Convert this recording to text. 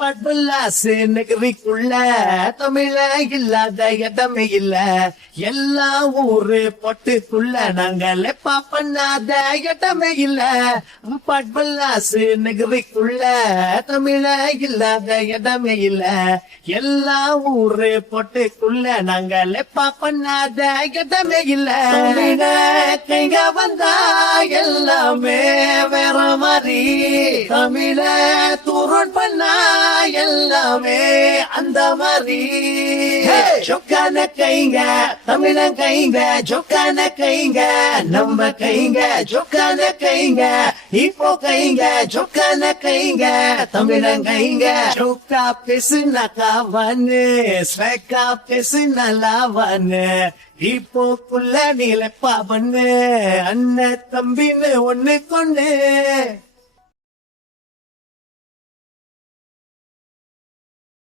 பட்பல்லாசு நகரிக்குள்ள தமிழ இல்லாத இடமே இல்ல. எல்லா ஊரு பொட்டுக்குள்ள நாங்களே பண்ணாத இடமே இல்ல. பட்பல்லாசு நகரிக்குள்ள தமிழ இல்லாத இடமே இல்ல. எல்லா ஊரு பொட்டுக்குள்ள நாங்களே பண்ணாத இடமே இல்ல. கைங்க வந்தா எல்லாமே வேற மாதிரி. தமிழ தூரன் பண்ணா எல்லாமே அந்த மாதிரி. சொக்கான கைங்க தமிழன் கைங்க, சொக்கான கைங்க நம்ம கைங்க, சொக்கான கைங்க இப்போ கைங்க, சொக்கான கைங்க தமிழன் கைங்க. சொக்கா பேசுனா காவானு, ஸ்வேக்கா பேசுனா லாவானு. இப்போக்குள்ள நீலப்பா பண்ணு, அண்ணன் தம்பின்னு ஒண்ணு கொண்டு